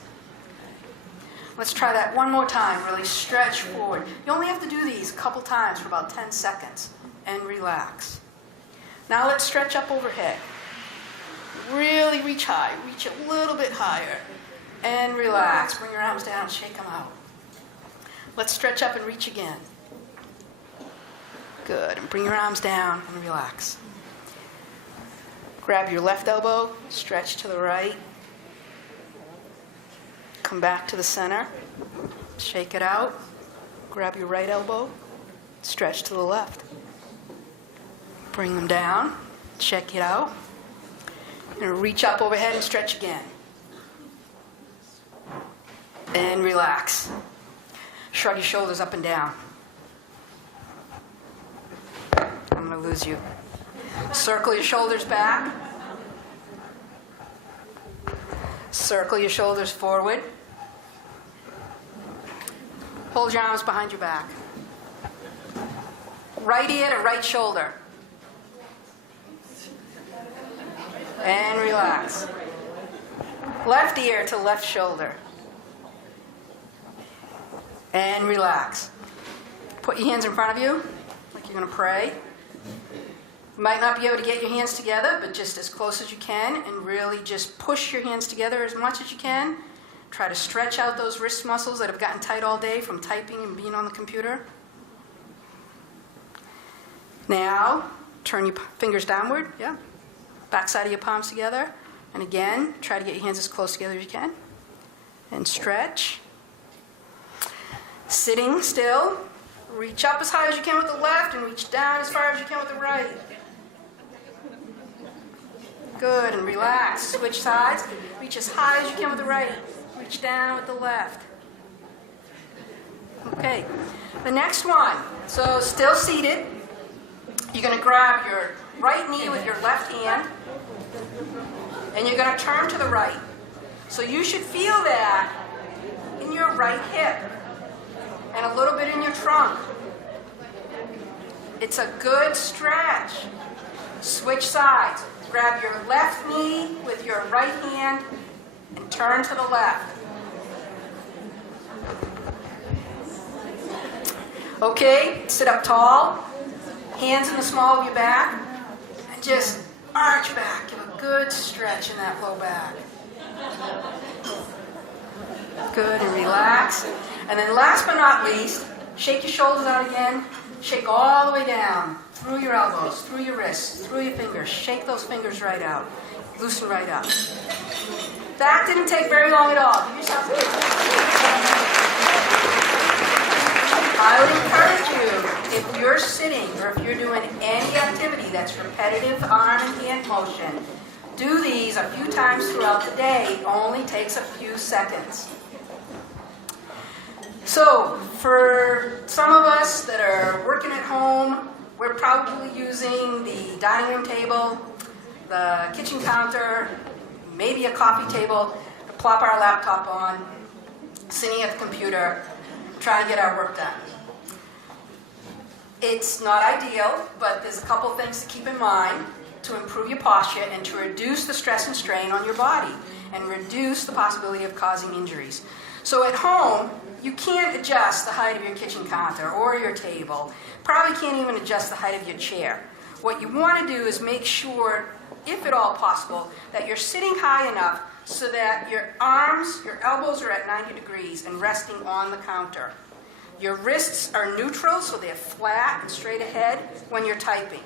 Let's try that one more time. Really stretch forward. You only have to do these a couple times for about 10 seconds and relax. Now let's stretch up overhead. Really reach high. Reach a little bit higher and relax. Bring your arms down, shake them out. Let's stretch up and reach again. Good. And bring your arms down and relax. Grab your left elbow, stretch to the right. Come back to the center. Shake it out. Grab your right elbow, stretch to the left. Bring them down. Check it out. And reach up overhead and stretch again. And relax. Shrug your shoulders up and down. I'm going to lose you. Circle your shoulders back. Circle your shoulders forward. Hold your arms behind your back. Right ear to right shoulder. And relax. Left ear to left shoulder. And relax. Put your hands in front of you, like you're going to pray. You might not be able to get your hands together, but just as close as you can, and really just push your hands together as much as you can. Try to stretch out those wrist muscles that have gotten tight all day from typing and being on the computer. Now, turn your fingers downward. Yeah. Back side of your palms together. And again, try to get your hands as close together as you can. And stretch. Sitting still. Reach up as high as you can with the left and reach down as far as you can with the right. Good, and relax. Switch sides. Reach as high as you can with the right. Reach down with the left. Okay, the next one. So still seated. You're going to grab your right knee with your left hand. And you're going to turn to the right. So you should feel that in your right hip. And a little bit in your trunk. It's a good stretch. Switch sides. Grab your left knee with your right hand and turn to the left. Okay, sit up tall. Hands in the small of your back. And just arch back. Give a good stretch in that low back. Good, and relax. And then last but not least, shake your shoulders out again. Shake all the way down, through your elbows, through your wrists, through your fingers. Shake those fingers right out. Loosen right up. That didn't take very long at all. Give yourself a I would encourage you, if you're sitting or if you're doing any activity that's repetitive arm and hand motion, do these a few times throughout the day. It only takes a few seconds. So, for some of us that are working at home, we're probably using the dining room table, the kitchen counter, maybe a coffee table to plop our laptop on, sitting at the computer, trying to get our work done. It's not ideal, but there's a couple things to keep in mind to improve your posture and to reduce the stress and strain on your body and reduce the possibility of causing injuries. So at home, you can't adjust the height of your kitchen counter or your table. Probably can't even adjust the height of your chair. What you want to do is make sure, if at all possible, that you're sitting high enough so that your arms, your elbows are at 90 degrees and resting on the counter. Your wrists are neutral, so they're flat and straight ahead when you're typing.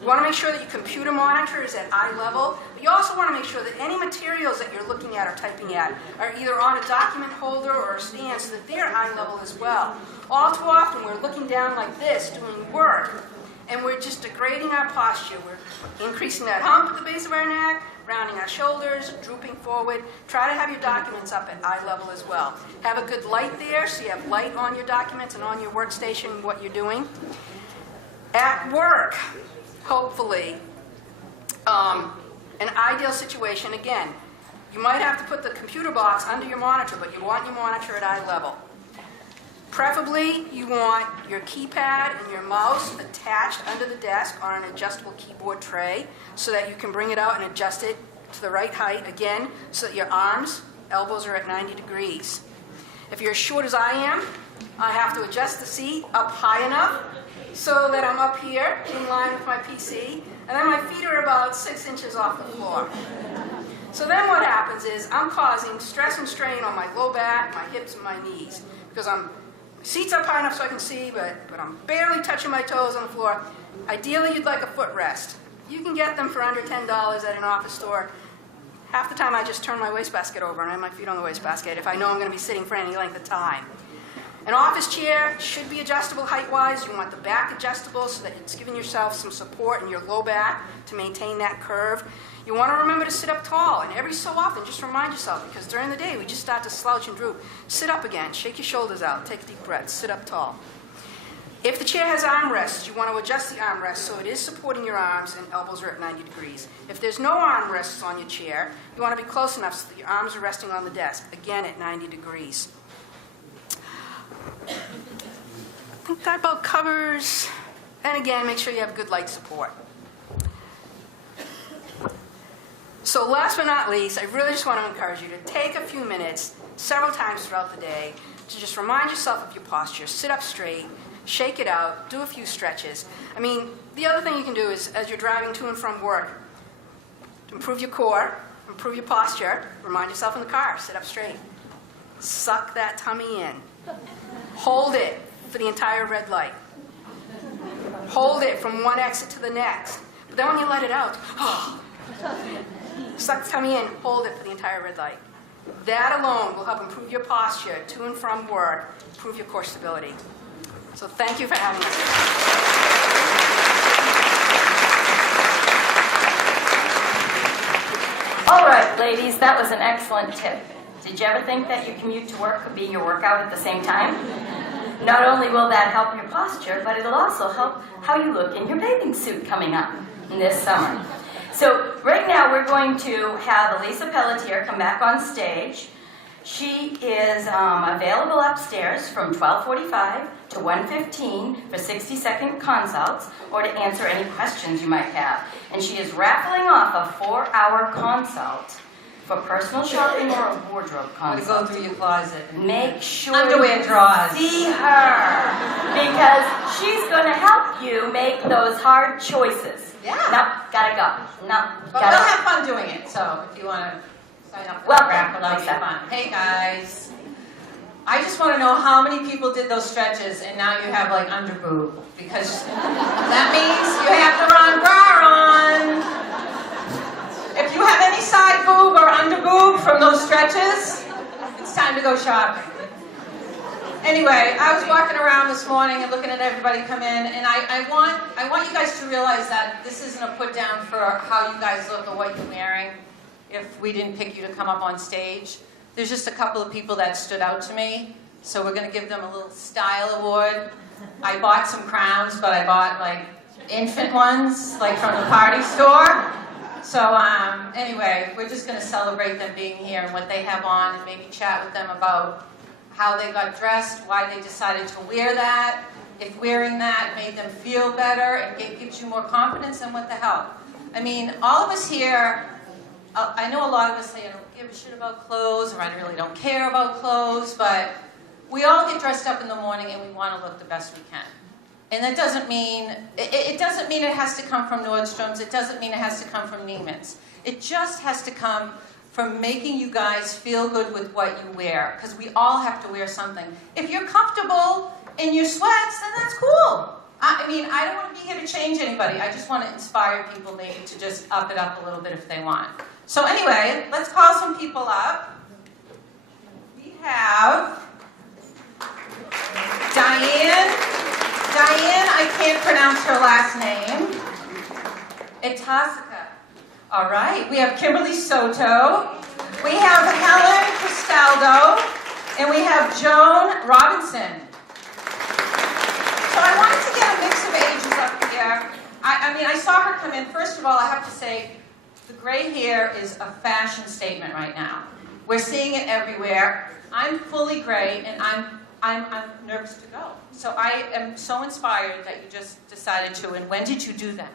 You want to make sure that your computer monitor is at eye level, but you also want to make sure that any materials that you're looking at or typing at are either on a document holder or a stand so that they're eye level as well. All too often we're looking down like this doing work, and we're just degrading our posture. We're increasing that hump at the base of our neck, rounding our shoulders, drooping forward. Try to have your documents up at eye level as well. Have a good light there, so you have light on your documents and on your workstation, what you're doing. At work, hopefully, an ideal situation, again, you might have to put the computer box under your monitor, but you want your monitor at eye level. Preferably, you want your keypad and your mouse attached under the desk on an adjustable keyboard tray so that you can bring it out and adjust it to the right height, again, so that your arms, elbows are at 90 degrees. If you're as short as I am, I have to adjust the seat up high enough so that I'm up here in line with my PC, and then my feet are about 6 inches off the floor. So then what happens is I'm causing stress and strain on my low back, my hips, and my knees, because seat's up high enough so I can see, but I'm barely touching my toes on the floor. Ideally, you'd like a footrest. You can get them for under $10 at an office store. Half the time, I just turn my wastebasket over and I have my feet on the wastebasket if I know I'm going to be sitting for any length of time. An office chair should be adjustable height-wise. You want the back adjustable so that it's giving yourself some support in your low back to maintain that curve. You want to remember to sit up tall, and every so often, just remind yourself, because during the day, we just start to slouch and droop. Sit up again, shake your shoulders out, take a deep breath, sit up tall. If the chair has armrests, you want to adjust the armrest so it is supporting your arms and elbows are at 90 degrees. If there's no armrests on your chair, you want to be close enough so that your arms are resting on the desk, again at 90 degrees. I think that about covers, and again, make sure you have good light support. So last but not least, I really just want to encourage you to take a few minutes, several times throughout the day, to just remind yourself of your posture. Sit up straight, shake it out, do a few stretches. I mean, the other thing you can do is, as you're driving to and from work, to improve your core, improve your posture, remind yourself in the car, sit up straight. Suck that tummy in. Hold it for the entire red light. Hold it from one exit to the next. But then when you let it out, suck the tummy in, hold it for the entire red light. That alone will help improve your posture to and from work, improve your core stability. So thank you for having us. All right, ladies, that was an excellent tip. Did you ever think that your commute to work could be your workout at the same time? Not only will that help your posture, but it'll also help how you look in your bathing suit coming up this summer. So right now we're going to have Elisa Pelletier come back on stage. She is available upstairs from 12:45 to 1:15 for 60-second consults or to answer any questions you might have. And she is raffling off a 4-hour consult for personal shopping or a wardrobe I'm consult. going to go through your closet. Make sure Underwear you drawers. see her, because she's going to help you make those hard choices. Yeah. No, gotta go. No, But gotta we'll have fun doing it, so if you want to sign up for Welcome, the raffle, that'll be Lisa. fun. Hey guys. I just want to know how many people did those stretches and now you have like under boob, because that means you have the wrong bra on. If you have any side boob or under boob from those stretches, it's time to go shopping. Anyway, I was walking around this morning and looking at everybody come in, and I want you guys to realize that this isn't a put down for how you guys look or what you're wearing if we didn't pick you to come up on stage. There's just a couple of people that stood out to me, so we're going to give them a little style award. I bought some crowns, but I bought like infant ones, like from the party store. So anyway, we're just going to celebrate them being here and what they have on, and maybe chat with them about how they got dressed, why they decided to wear that, if wearing that made them feel better and gives you more confidence, and what the hell. I mean, all of us here, I know a lot of us say, I don't give a shit about clothes, or I really don't care about clothes, but we all get dressed up in the morning and we want to look the best we can. And that doesn't mean, it doesn't mean it has to come from Nordstrom's, it doesn't mean it has to come from Neiman's. It just has to come from making you guys feel good with what you wear, because we all have to wear something. If you're comfortable in your sweats, then that's cool. I mean, I don't want to be here to change anybody. I just want to inspire people maybe to just up it up a little bit if they want. So anyway, let's call some people up. We have Diane. Diane, I can't pronounce her last name. Itasika. All right, we have Kimberly Soto, we have Helen Cristaldo, and we have Joan Robinson. So I wanted to get a mix of ages up here. I mean, I saw her come in. First of all, I have to say, the gray hair is a fashion statement right now. We're seeing it everywhere. I'm fully gray, and I'm I'm nervous to go. So I am so inspired that you just decided to. And when did you do that?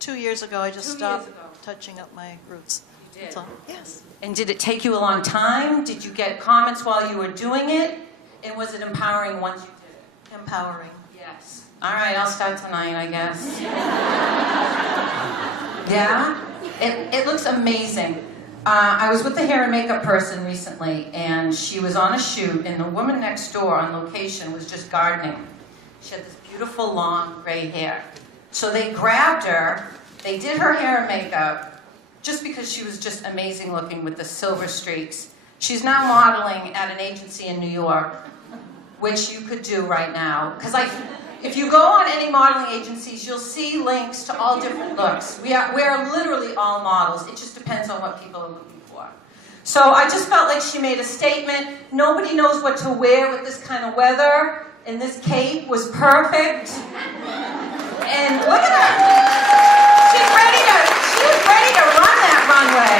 2 years ago, I just 2 years stopped ago. touching up my roots. You did? That's all. Yes. And did it take you a long time? Did you get comments while you were doing it? And was it empowering once you did it? Empowering. Yes. All right, I'll start tonight, I guess. Yeah? It looks amazing. I was with the hair and makeup person recently, and she was on a shoot, and the woman next door on location was just gardening. She had this beautiful, long, gray hair. So they grabbed her, they did her hair and makeup, just because she was just amazing looking with the silver streaks. She's now modeling at an agency in New York, which you could do right now. Because if you go on any modeling agencies, you'll see links to all different looks. We are literally all models. It just depends on what people are looking for. So I just felt like she made a statement. Nobody knows what to wear with this kind of weather, and this cape was perfect. And look at her. She was ready to run that runway.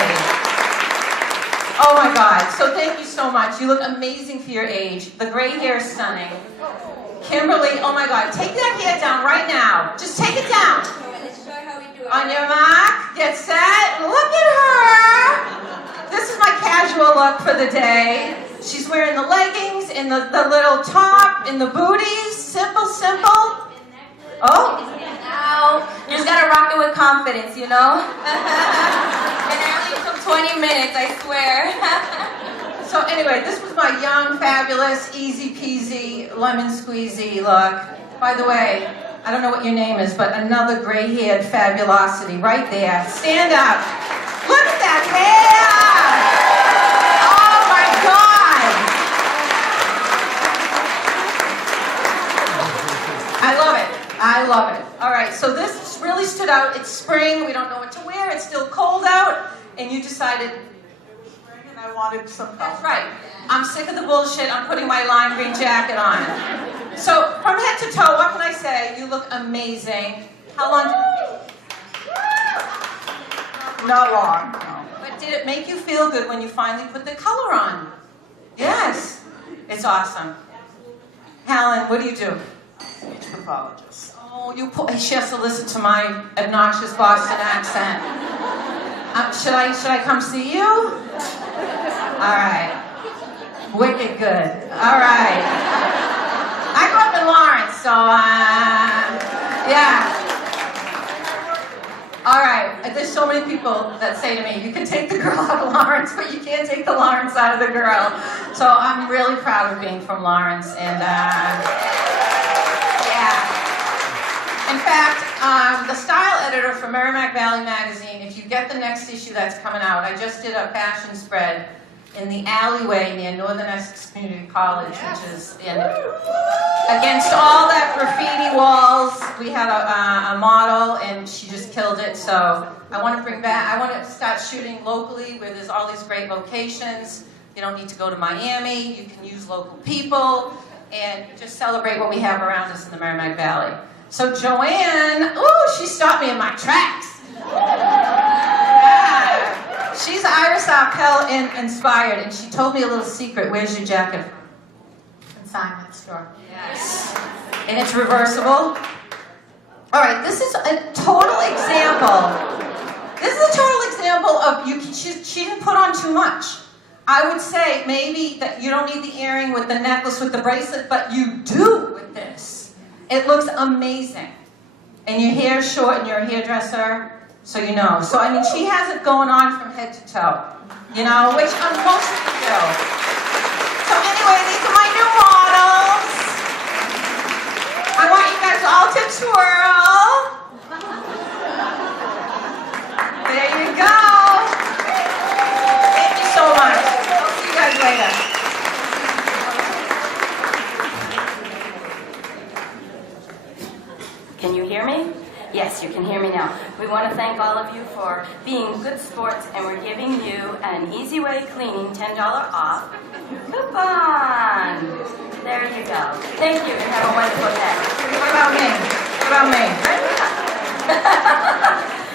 Oh my God. So thank you so much. You look amazing for your age. The gray hair is stunning. Kimberly, oh my God, take that hair down right now. Just take it down. On your mark, get set, look at her. This is my casual look for the day. She's wearing the leggings and the little top and the booties. Simple, simple. Oh. Now, you just gotta rock it with confidence, you know? And it only took 20 minutes, I swear. So anyway, this was my young, fabulous, easy peasy, lemon squeezy look. By the way, I don't know what your name is, but another gray-haired fabulosity right there. Stand up. Look at that hair! Oh my God! I love it. I love it. All right, so this really stood out. It's spring. We don't know what to wear. It's still cold out. And you decided... I wanted some That's right. I'm sick of the bullshit. I'm putting my lime green jacket on. So, from head to toe, what can I say? You look amazing. How long did it take? Not long. No. But did it make you feel good when you finally put the color on? Yes. It's awesome. Helen, what do you do? Speech pathologist. Oh, she has to listen to my obnoxious Boston accent. Should I come see you? All right. Wicked good. All right. I grew up in Lawrence, so, yeah. All right. There's so many people that say to me, you can take the girl out of Lawrence, but you can't take the Lawrence out of the girl. So I'm really proud of being from Lawrence, and, yeah. In fact, the style editor for Merrimack Valley magazine, if you get the next issue that's coming out, I just did a fashion spread in the alleyway near Northern Essex Community College, which is against all that graffiti walls. We had a model, and she just killed it. So I want to start shooting locally where there's all these great locations. You don't need to go to Miami. You can use local people and just celebrate what we have around us in the Merrimack Valley. So Joanne, she stopped me in my tracks. Yeah. She's Iris Appel inspired, and she told me a little secret. Where's your jacket? Consignment store. Yes. And it's reversible. All right, this is a total example. This is a total example of she didn't put on too much. I would say maybe that you don't need the earring with the necklace with the bracelet, but you do with this. It looks amazing. And your hair's short and you're a hairdresser, so you know. So, I mean, she has it going on from head to toe, you know, which most people do. So anyway, these are my new models. I want you guys all to twirl. There you go. Thank you so much. I'll see you guys later. Can you hear me? Yes, you can hear me now. We want to thank all of you for being good sports, and we're giving you an Easy Way Cleaning $10 off coupon. There you go. Thank you, and have a wonderful day. What about me? What about me?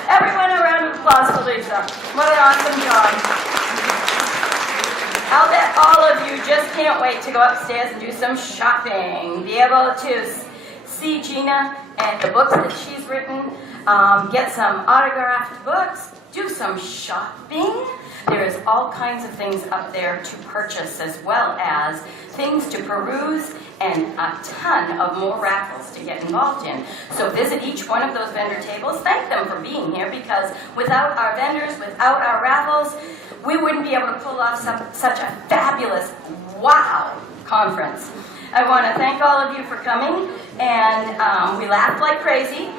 Everyone, a round of applause for Lisa. What an awesome job. I'll bet all of you just can't wait to go upstairs and do some shopping. Be able to see Gina and the books that she's written, get some autographed books, do some shopping. There is all kinds of things up there to purchase, as well as things to peruse and a ton of more raffles to get involved in. So visit each one of those vendor tables. Thank them for being here, because without our vendors, without our raffles, we wouldn't be able to pull off such a fabulous, wow, conference. I want to thank all of you for coming, and we laughed like crazy,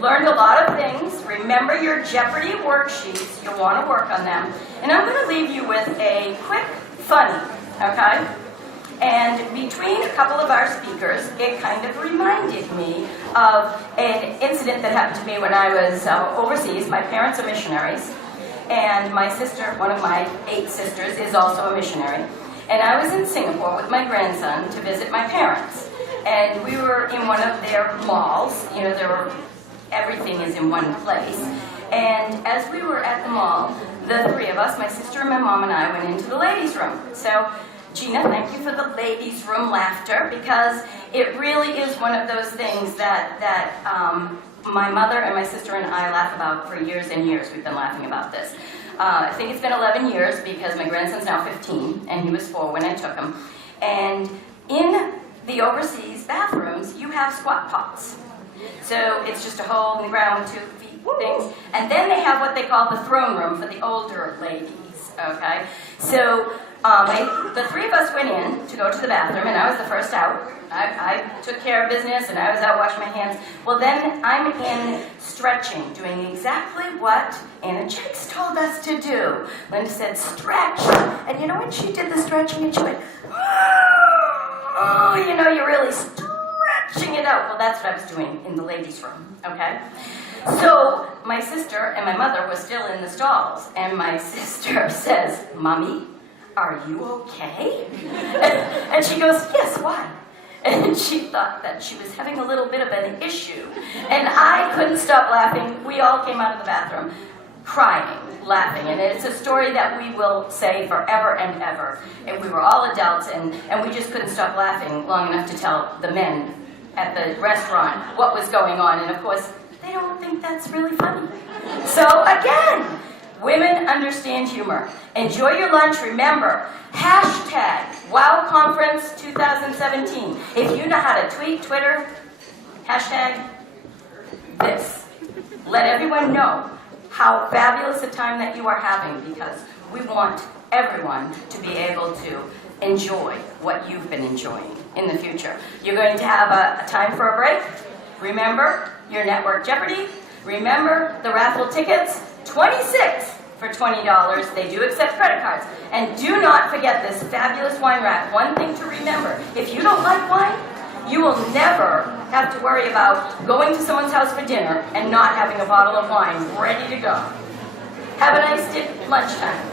learned a lot of things. Remember your Jeopardy worksheets. You'll want to work on them. And I'm going to leave you with a quick funny, okay? And between a couple of our speakers, it kind of reminded me of an incident that happened to me when I was overseas. My parents are missionaries, and my sister, one of my 8 sisters, is also a missionary. And I was in Singapore with my grandson to visit my parents. And we were in one of their malls. You know, everything is in one place. And as we were at the mall, the 3 of us, my sister and my mom and I, went into the ladies' room. So, Gina, thank you for the ladies' room laughter, because it really is one of those things that my mother and my sister and I laugh about for years and years. We've been laughing about this. I think it's been 11 years, because my grandson's now 15, and he was 4 when I took him. And in the overseas bathrooms, you have squat pots. So it's just a hole in the ground with 2 feet things. And then they have what they call the throne room for the older ladies, okay? So the 3 of us went in to go to the bathroom, and I was the first out. I took care of business, and I was out washing my hands. Well, then I'm in stretching, doing exactly what Anna Jakes told us to do. Lynda said, stretch. And you know when she did the stretching, and she went, oh, you know, you're really stretching it out. Well, that's what I was doing in the ladies' room, okay? So my sister and my mother were still in the stalls, and my sister says, Mommy, are you okay? And she goes, yes, why? And she thought that she was having a little bit of an issue. And I couldn't stop laughing. We all came out of the bathroom crying, laughing. And it's a story that we will say forever and ever. And we were all adults, and we just couldn't stop laughing long enough to tell the men at the restaurant what was going on. And of course, they don't think that's really funny. So again, women understand humor. Enjoy your lunch. Remember, hashtag Wow Conference 2017. If you know how to tweet, Twitter, hashtag this. Let everyone know how fabulous a time that you are having, because we want everyone to be able to enjoy what you've been enjoying in the future. You're going to have a time for a break. Remember your network Jeopardy. Remember the raffle tickets, 26 for $20. They do accept credit cards. And do not forget this fabulous wine rack. One thing to remember, if you don't like wine, you will never have to worry about going to someone's house for dinner and not having a bottle of wine ready to go. Have a nice lunchtime.